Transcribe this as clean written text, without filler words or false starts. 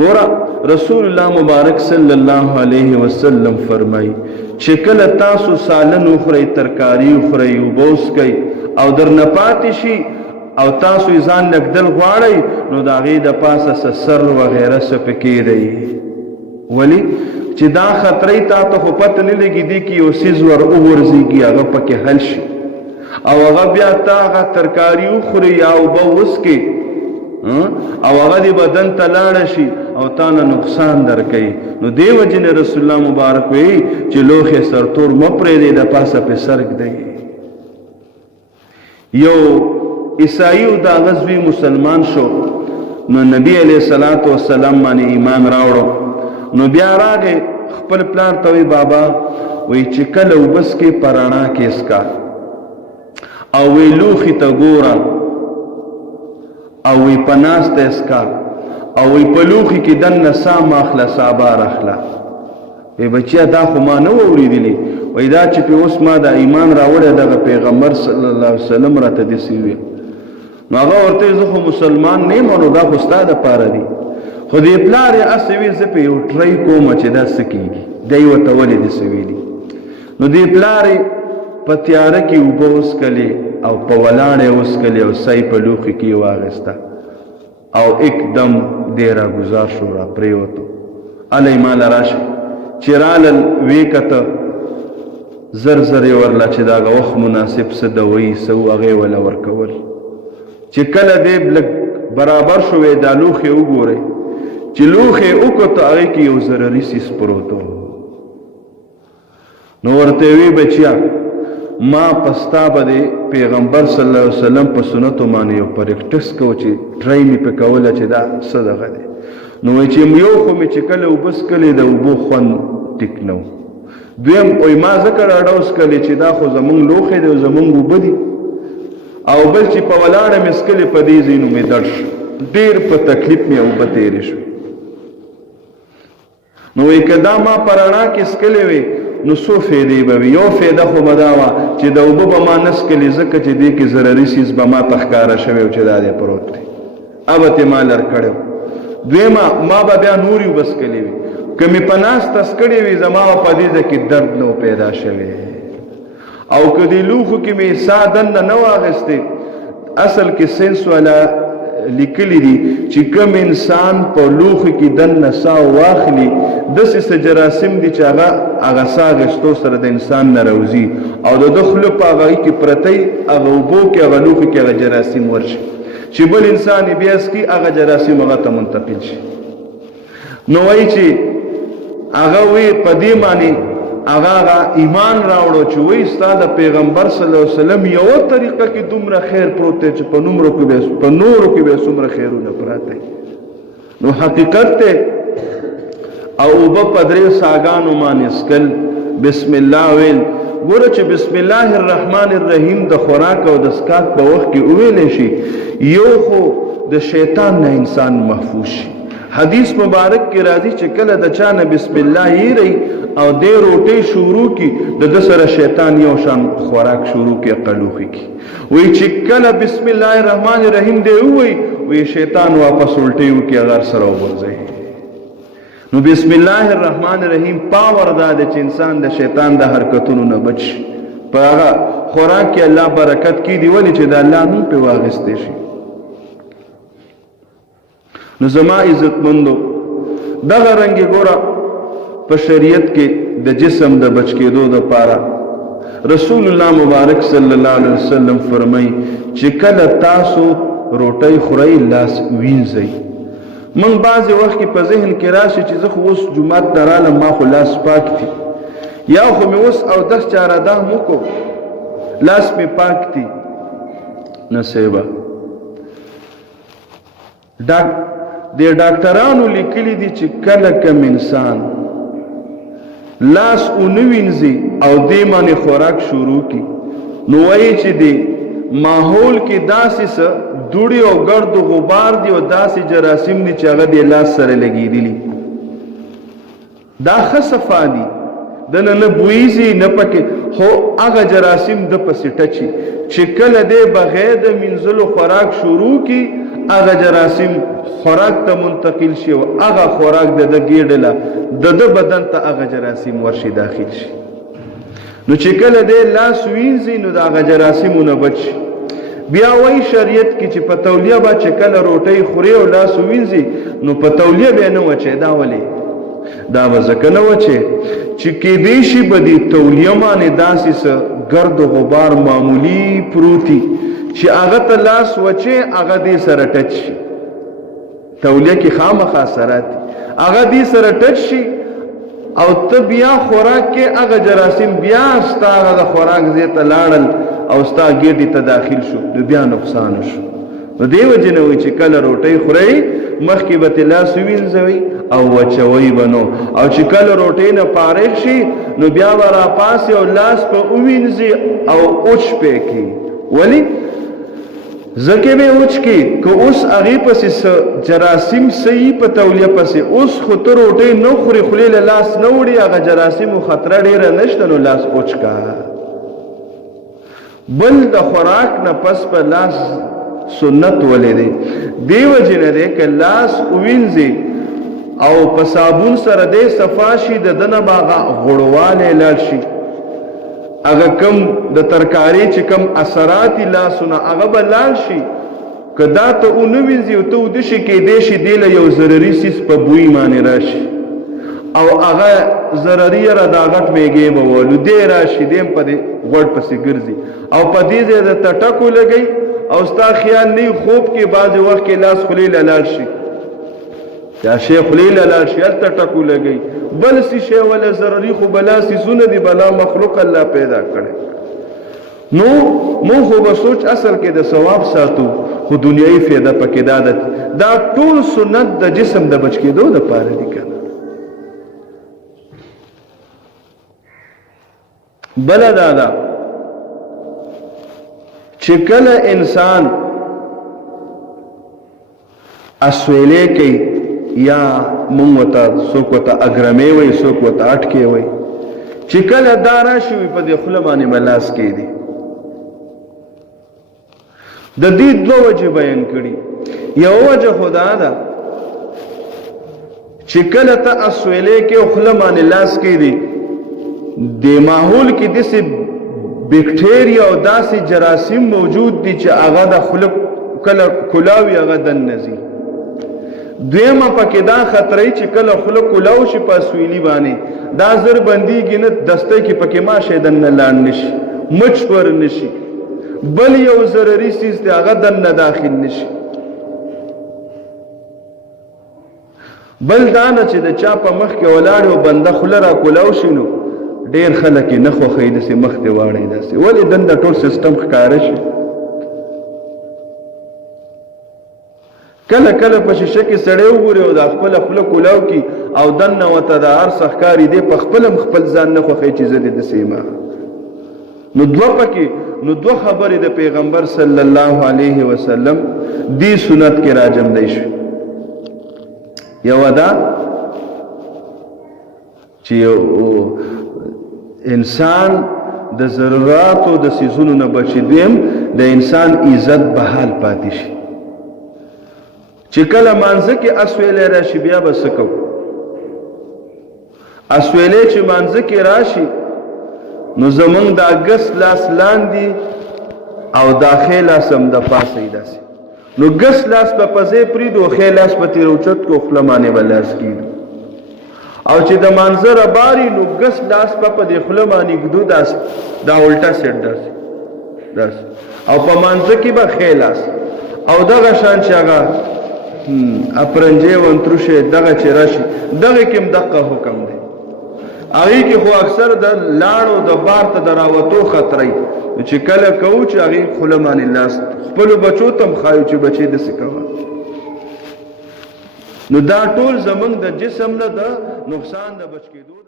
ګوره رسول الله مبارک صلی الله علیه وسلم فرمایي چې کله تاسو سالن وخورئ ترکاري وخورئ اوبه وڅښئ او درنه پاتې شي او تاسو یې ځان لږدل غواړئ نو د هغې د پاسه څه سر وغیره څه پکې دی ولې چې دا خطرې تا ته خو پته نه لګېدي کې یو څیز ور وغورځېږي هغه پکې حل شي او هغه بیا تا هغه ترکاري وخوري یا اوبه وڅښې او هغه دې بدن ته لاړه شي او تا نه نقصان درکوي نو دې وجې نه رسول الله مبارک وایي چې لوښې سرتور مه پرېږدئ د پاسه پې سر ږدئ. یو عیسائی او دا غزوی مسلمان شو نو نبی علیہ الصلوۃ والسلام باندې ایمان راوړو نو بیا راغی خپل پلار ته وی بابا وی چې کله وبس کې پرانا کې اسکا او وی لوخي ته ګورا او وی پناس ته اسکا او وی په لوخي کې دنه سام اخلا صابار اخلا ای بچیا دا خو ما نه وریدلی وی دا چې په اوس ما د ایمان راوړې دغه پیغمبر صلی الله علیه وسلم راته دي سوي نو هغه ورته زه خو مسلمان نه یم نو دا خو ستا دپاره دي خو دې پلار یې هسې وي زه پې یو ټری کوم چې دا څه کېږي دی ورته ولې دې څه ویلي نو دې پلار یې په تیاره کې اوبه وڅښلې او په ولاړه یې وڅښلې او سای په لوښي کې یې واخېسته او اکدم دی راګزار شو را پرېوتو هلی ماله راشئ چې رالل ویې کته زر زر یې ورله چې د هغه وخت مناسب څه دوایي څه و هغې وله ورکول چې کله دی لږ برابر شوی دا لوښې وګورئ چې لوښې وکتو هغې کې یو ضرري څیز پروت و نو ورته وی بچیا ما پستا به د پیغمبر صلی الله علیه وسلم په سنتو باندې یو پریکټس کو چې ټرای مې پې کوله چې دا څه دغه دی نو وایي چې یو خو مې چې کله اوبه څکلې د اوبو خوند ټیک نه و دویم وایي ما ځکه راډه وڅکلې چې دا خو زمونږ لوښی دی او زمونږ اوبه دي او بل چې په ولاړه مې څکلې په دې ځای نو مې درد شو ډېر په تکلیف مې اوبه تېرې شوې نو وایي که دا ما په رڼا کې څکلې وې نو څو فایدې به وي یو فایده خو به دا وه چې د اوبه به ما نه څکلې ځکه چې دې کې ضرري څیز به ما ته ښکاره شوی و چې دا دی پروت دی ابه تې ما لر کړی و دویمه ما به بیا نورې اوبه څکلې وي که مې په ناسته څکړې وي زما به په دې ځای کې درد نه و پیدا شوی او که دې لوښو کې مې ساه دننه نه واخیستې اصل کې ساینس والا لیکلی دي چې کوم انسان په لوښو کې دننه ساه واخلي داسې څه جراثیم دي چې هغه ساه اخیستو سره د انسان نه راوځي او د ده خوله په هغه کې پرتی هغه اوبو کې هغه لوښو کې هغه جراثیم ورشي چې بل انسان یې بیا څکي هغه جراثیم هغه ته منتقل شي نو وایي چې هغه وی په دې باندې هغه ایمان راوړو چې وایي ستا د پیغمبر صلی الله علیه وسلم یوه طریقه کې دومره خیر پروت دی چې په نورو کې بیا څومره خیرونه پراته نو حقیقت دی او اوبه په درې ساګانو باندې څکل بسم الله ویل ګوره چې بسم الله الرحمن الرحیم د خوراک او د څښاک په وخت کې وویلی شي یو خو د شیطان نه انسان محفوظ شي حدیث مبارک کې راځي چې کله د چا نه بسم الله یېرئ او دې روټۍ شروع کړي د ده سره شیطان یو شان خوراک شروع کړي قلوخي کړي وایي چې کله بسم الله الرحمن الرحیم دی ووایي وایي شیطان واپس الټۍ وکړي هغه سره وغورځوي نو بسم الله الرحمن الرحیم پاور دا دی چې انسان د شیطان د حرکتونو نه بچ شي په هغه خوراک کې الله برکت کړي ولې چې د الله نوم پې واخیستی شي نو زما عزتمندو دغه رنګې ګوره په شریعت کې د جسم د بچ کېدو دپاره رسول الله مبارک صلی الله علیه وسلم فرمایي چې کله تاسو روټۍ خورئ لاس وینځئ من بعضې وخت کې په ذهن کې راشي چې زه خو اوس جومات ته رالم ما خو لاس پاک دي یا خو مې اوس اودس چارهدام وکړو لاس مې پاک دي نصیبه د ډاکټرانو لیکلي دي چې کله کم انسان لاس ونه وینځي او دې باندې خوراک شروع کړي نو وایي چې دی ماحول کې داسې څه دوړې او ګرد و غبار دي او داسې جراثیم دي چې هغه دې لاس سره لګېدلي دا ښه صفا دي دنه نه بویځي نه پکې خو هغه جراثیم د پسې ټچي چې کله دی بغیر د مینځلو خوراک شروع کړي هغه جراثیم خوراک ته منتقل شي او هغه خوراک د ګیډله د بدن ته هغه جراثیم ورشي داخل شي نو چې کله د لاس وینځي نو د هغه جراثیمونه بچ بیا وای شریعت کې چې په تولیه با چې کله روټۍ خوري او لاس وینځي نو په تولیه به نه وچه دا ولې دا وځکه نه وچه چې کې دې شي بدی تولیه باندې داسې ګرد و غبار معمولی پروتي چې هغه ته لاس وچه هغه دې سره ټچ شي تولیه کې خامخا سره هغه دې سره ټچ شي او ته بیا خوراک کې هغه جراثیم بیا ستا هغه د خوراک ځای ته لاړل او ستا ګیډې ته داخل شو نو بیا نقصان شو نو دې وجې نه وایي چې کله روټۍ خورئ مخکې به ترې لاس ووینځوئ او وچوئ به نو او چې کله روټۍ نه فارغ شي نو بیا به راپاسې او لاس په ووینځي او اوچ پې کړي ولې زکه به اوچ کی که اوس هغه پسې جراثیم صحیح په تولیه پسې اوس خو ته روټۍ نه خوري خولې له لاس نه وړي هغه جراثیمو خطره ډیره نشته نو لاس اوچ کا بل د خوراک نه پس په لاس سنت ولې دی دیو جن دې ک لاس وینځي او په صابون سره دې صفاشي د دنه باغه غړواله لال شي اگر کم د ترکاری چې کم اثرات لاسونه هغه بلال شي کدا ته اونو وینځي او ته د شي کې دیشي دیله یو ضروري سیس په بوی باندې راشي او هغه ضروري را دا غټ میږي به ولو دې راشي دیم په دې غوړ پسې ګرځي او په دې ځای د ټټکو لګي او ستا خیال نه خوب کې بعض وخت کې لاس خلی لال شي یا شیخ خلیل لال شي ال ټټکو لګي بل سی شی ولا ضروري خو بلا سی سونه دی بلا مخلوق الله پیدا کړي نو مو خو به سوچ اصل کې د ثواب ساتو خو دنیوي فایده پکې دا ټول سنت د جسم د بچ کېدو د پاره دي کنه بل دا چې کله انسان اسویلې کوي یا مونږ وته څوک وته اګرمې وي څوک وته اٹکې وي چې کله دا راشي په دې خوله باندې ملاس کې دي د دې دوه وجه بیان کړي یو وجه خدا ده چې کله ته اسویلې کې خوله باندې لاس کې دي د ماحول کې داسې بیکټیریا او داسې جراثیم موجود دي چې هغه د خوله کله کلاوي هغه دننځي دویمه پکې دا خطرې چې کله خوله کلاو شي په اسویلي باندې دا زر بنديږي نه دسته کې پکې ماشه دننه لاړ نشي مچ ور نشي بل یو ضروري سیس دی هغه دننه داخل نشي بل دا نه چې د چا په مخ کې ولاړ او بنده خوله را کلاو شي نو ډیر خلک نه خو خیده سي مخ ته واړی داسې ولې دنده ټول سیستم ښکار شي کله کله په شیشه کې سړی وګوري او د خپل خوله کولاو کی او دنه وته د هر سخکاری دی په خپل ځان نه خوخی چې زه د سیمه نو دوه خبرې د پیغمبر صلی الله علیه وسلم دی سنت کې راجم دی شو یو دا چې انسان د ضرورت او د سيزونو نه بچي دیم د انسان عزت به حال پاتې شي چې کله مانځه کې اسویلې راشي بیا به سکو اسویلې چې مانځه کې راشي نو زمونږ د اگست لاس لاندې او داخله سم د پاسې داسې نو ګس لاس په پځې پریدو خلاص په تیروچت کو خلمانه بلاس کیدو او چې د منظر باري نو ګس لاس په دې خلمانه ګدو داس دا الټا سیټ داس او په منځ کې به خلاص او دغه شان چې هغه اپرنجه ونتروشه دغه چې راشي دغه کوم دغه حکم دی هغه کې خو اکثر د لاړو د بار ته دراوتو خطرې چې کله کو چې هغه خلمانه لاس خپل بچو تم خایو چې بچي د سکوا نو دا ټول زمنګ د جسم نه د نقصان د بچ کېدو